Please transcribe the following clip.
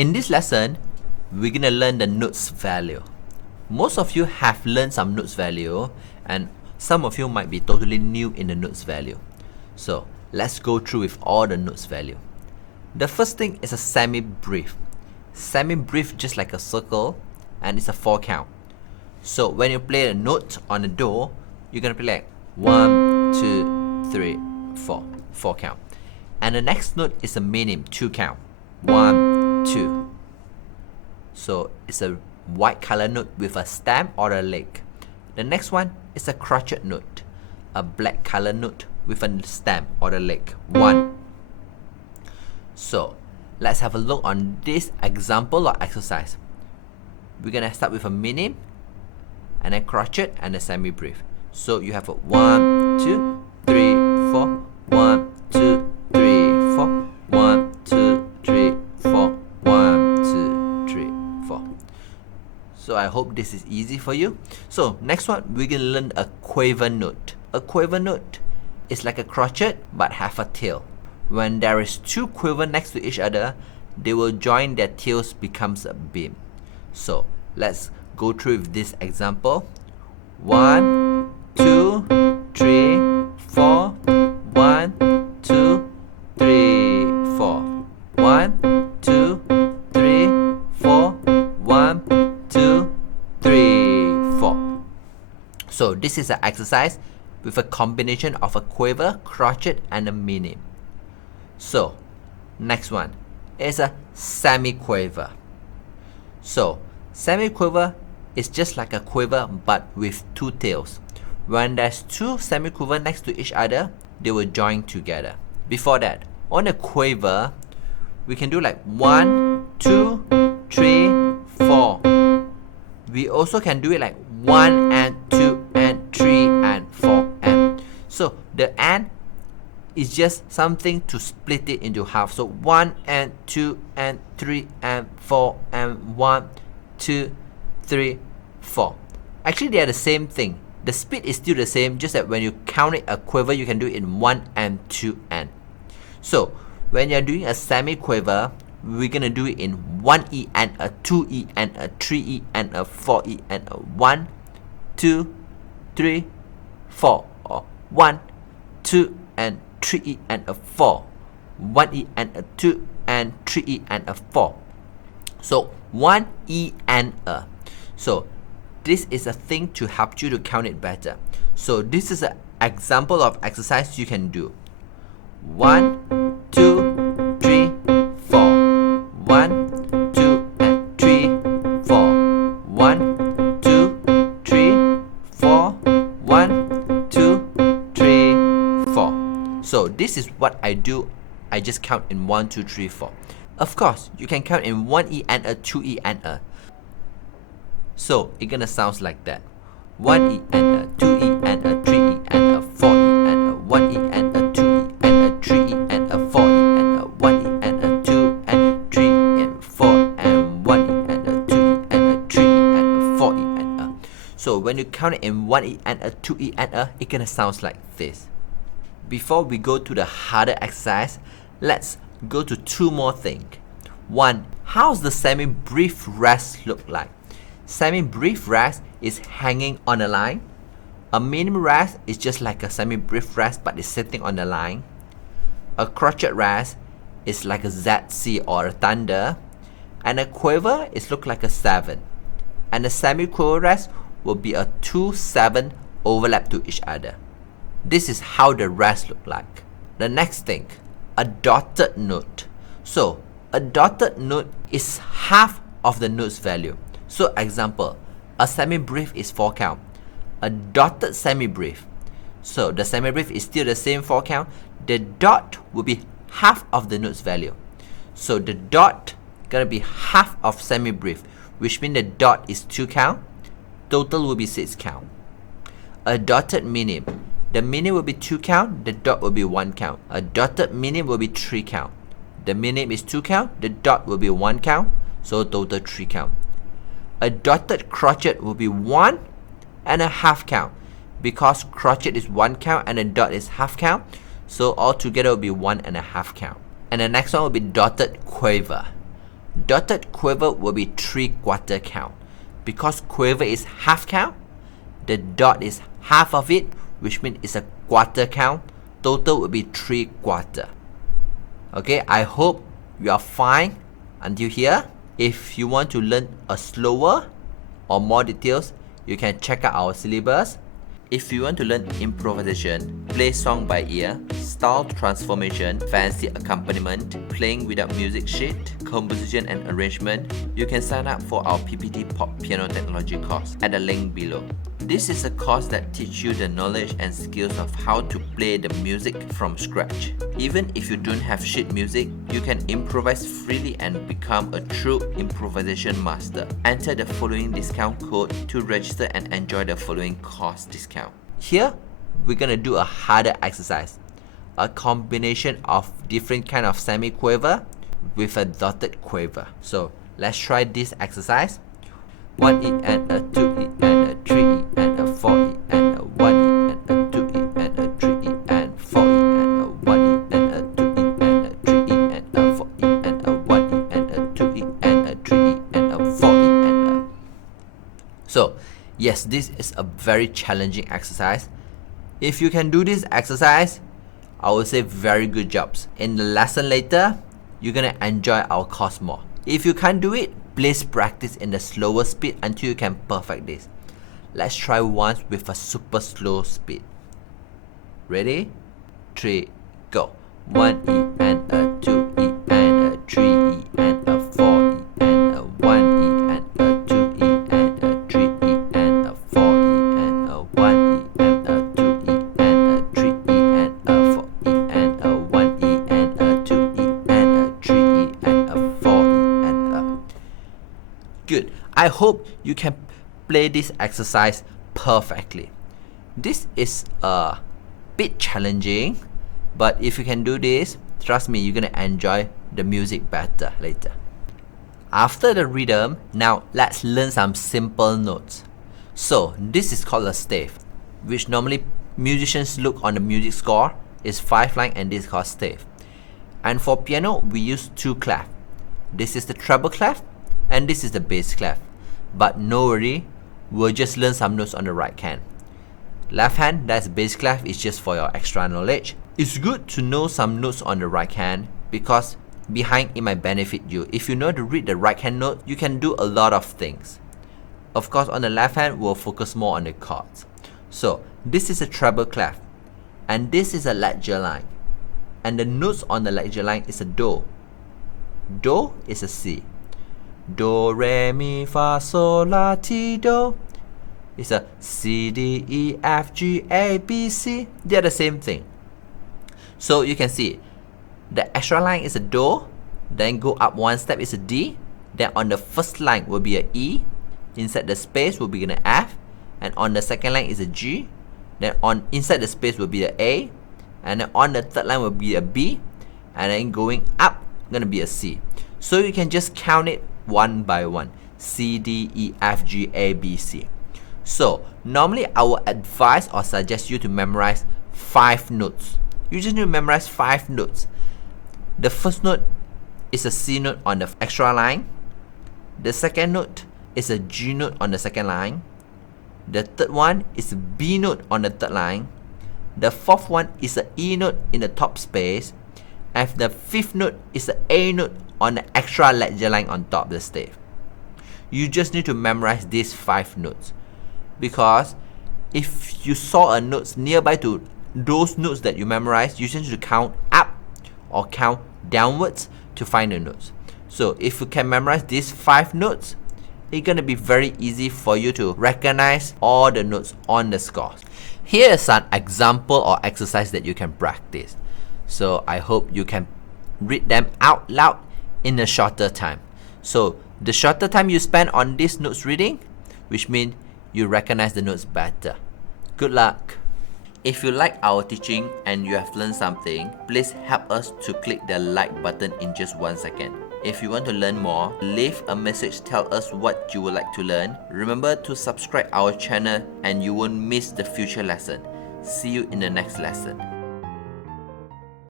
In this lesson, we're gonna learn the notes value. Most of you have learned some notes value, and some of you might be totally new in the notes value. So let's go through with all the notes value. The first thing is a semi-brief. Semi-brief just like a circle, and it's a 4 count. So when you play a note on the do, you're gonna play like 1, 2, 3, 4, 4 count. And the next note is a minim, 2 count, 1, 2. So it's a white color note with a stem or a leg. The next one is a crotchet note, a black color note with a stem or a leg, 1. So let's have a look on this example or exercise. We're gonna start with a minim, and a crotchet and a semi-brief. So you have a 1, 2, 3, 4, 1, 2, 3, 4, 1, 2, 3, 4, 1, 2, 3, 4. So I hope this is easy for you. So next one, we're gonna learn a quiver note. A quiver note is like a crotchet but have a tail. When there is 2 quiver next to each other, they will join their tails becomes a beam. So let's go through with this example. 1, 2, 3, 4, 1, 2, 3, 4. 1, 2, 3, 4, 1, 2, 3, 4. So this is an exercise with a combination of a quiver, crotchet, and a minim. So next one is a semi-quiver. So semi-quiver is just like a quiver but with 2 tails. When there's 2 semi-quiver next to each other, they will join together. Before that, on a quiver, we can do like 1, 2, 3, 4. We also can do it like 1 and 2 and 3 and 4 and. So the and is just something to split it into half. So 1 and 2 and 3 and 4 and 1, 2, 3, 4. Actually, they are the same thing. The speed is still the same, just that when you count it a quiver, you can do it in 1 and 2 and. So when you're doing a semi-quiver, we're gonna do it in 1E and a 2E and a 3E and a 4E and a 1, 2, 3, 4, or 1, 2 and 3E and a 4, 1E and a 2 and 3E and a 4. So 1E and a. So this is a thing to help you to count it better. So this is an example of exercise you can do. 1, 2, 3, 4. 1, 2, and 3, 4. 1, 2, 3, 4. 1, 2, 3, 4. So this is what I do. I just count in 1, 2, 3, 4. Of course, you can count in 1E and a, 2E and a. So it's gonna sound like that. 1E and a, 2E and a, 3E and a, 4E and a, 1E and a, 2E and a, 3E and a, 4E and a, 1E and a, 2 and 3 and 4 and 1E and a, 2E and a, 3E and a, 4E and a. So when you count it in 1E and a, 2E and a, it's gonna sound like this. Before we go to the harder exercise, let's go to 2 more things. 1. How's the semi-brief rest look like? Semi-brief rest is hanging on a line. A minim rest is just like a semi-brief rest but it's sitting on the line. A crotchet rest is like a ZC or a thunder. And a quiver is look like a 7. And a semi-quiver rest will be a 2, 7 overlap to each other. This is how the rest look like. The next thing, a dotted note. So a dotted note is half of the note's value. So example, a semi-brief is 4 count. A dotted semi-brief. So the semi-brief is still the same 4 count. The dot will be half of the note's value. So the dot gonna be half of semi-brief, which means the dot is 2 count. Total will be 6 count. A dotted minim. The minim will be 2 count, the dot will be 1 count. A dotted minim will be 3 count. The minim is 2 count, the dot will be 1 count, so total 3 count. A dotted crotchet will be 1 and a half count. Because crotchet is 1 count and the dot is half count, so all together will be 1 and a half count. And the next one will be dotted quiver. Dotted quiver will be 3/4 count. Because quiver is half count, the dot is half of it, which means it's a quarter count. Total will be 3/4. Okay, I hope you are fine until here. If you want to learn a slower or more details, you can check out our syllabus. If you want to learn improvisation, play song by ear, style transformation, fancy accompaniment, playing without music sheet, composition and arrangement, you can sign up for our PPT Pop Piano Technology course at the link below. This is a course that teaches you the knowledge and skills of how to play the music from scratch. Even if you don't have sheet music, you can improvise freely and become a true improvisation master. Enter the following discount code to register and enjoy the following course discount. Here, we're gonna do a harder exercise, a combination of different kind of semi-quiver with a dotted quiver. So let's try this exercise. 1E and a 2E and a 3E and a 4E and a 1E and a 2E and a 3E and 4E and a 1E and a 2E and a 3E and a 4E and a 1E and a 2E and a 3E and a 4E and a... So yes, this is a very challenging exercise. If you can do this exercise, I would say very good jobs. In the lesson later, you're gonna enjoy our course more. If you can't do it, please practice in the slower speed until you can perfect this. Let's try once with a super slow speed. Ready? 3, go. 1E and a 2E and a 3E and a 4E and a 1E and a 2E and a 3E and a 4E and a 1E and a 2E and a 3E and a 4E and a 1E and a 2E and a 3E and a 4E and a... Good. I hope you can play this exercise perfectly. This is a bit challenging, but if you can do this, trust me, you're gonna enjoy the music better later. After the rhythm, now let's learn some simple notes. So this is called a stave, which normally musicians look on the music score is 5 line, and this is called stave. And for piano, we use 2 clef. This is the treble clef and this is the bass clef. But no worry, we'll just learn some notes on the right hand. Left hand, that's bass clef, is just for your extra knowledge. It's good to know some notes on the right hand because behind it might benefit you. If you know to read the right hand note, you can do a lot of things. Of course, on the left hand, we'll focus more on the chords. So this is a treble clef and this is a ledger line. And the notes on the ledger line is a do. Do is a C. Do, re, mi, fa, sol, la, ti, do. It's a C, D, E, F, G, A, B, C. They're the same thing. So you can see the extra line is a do, then go up one step is a D, then on the first line will be a E, inside the space will be an F, and on the second line is a G, then on inside the space will be a A, and then on the third line will be a B, and then going up gonna be a C. So you can just count it one by one. C, D, E, F, G, A, B, C. So normally I will advise or suggest you to memorize 5 notes. You just need to memorize 5 notes. The first note is a C note on the extra line. The second note is a G note on the second line. The third one is a B note on the third line. The fourth one is a E note in the top space. And the fifth note is a A note on the extra ledger line on top of the stave. You just need to memorize these 5 notes. Because if you saw a notes nearby to those notes that you memorized, you just need to count up or count downwards to find the notes. So if you can memorize these 5 notes, it's gonna be very easy for you to recognize all the notes on the scores. Here is an example or exercise that you can practice. So I hope you can read them out loud in a shorter time. So the shorter time you spend on this notes reading, which means you recognize the notes better. Good luck! If you like our teaching and you have learned something, please help us to click the like button in just 1 second. If you want to learn more, leave a message, tell us what you would like to learn. Remember to subscribe our channel and you won't miss the future lesson. See you in the next lesson.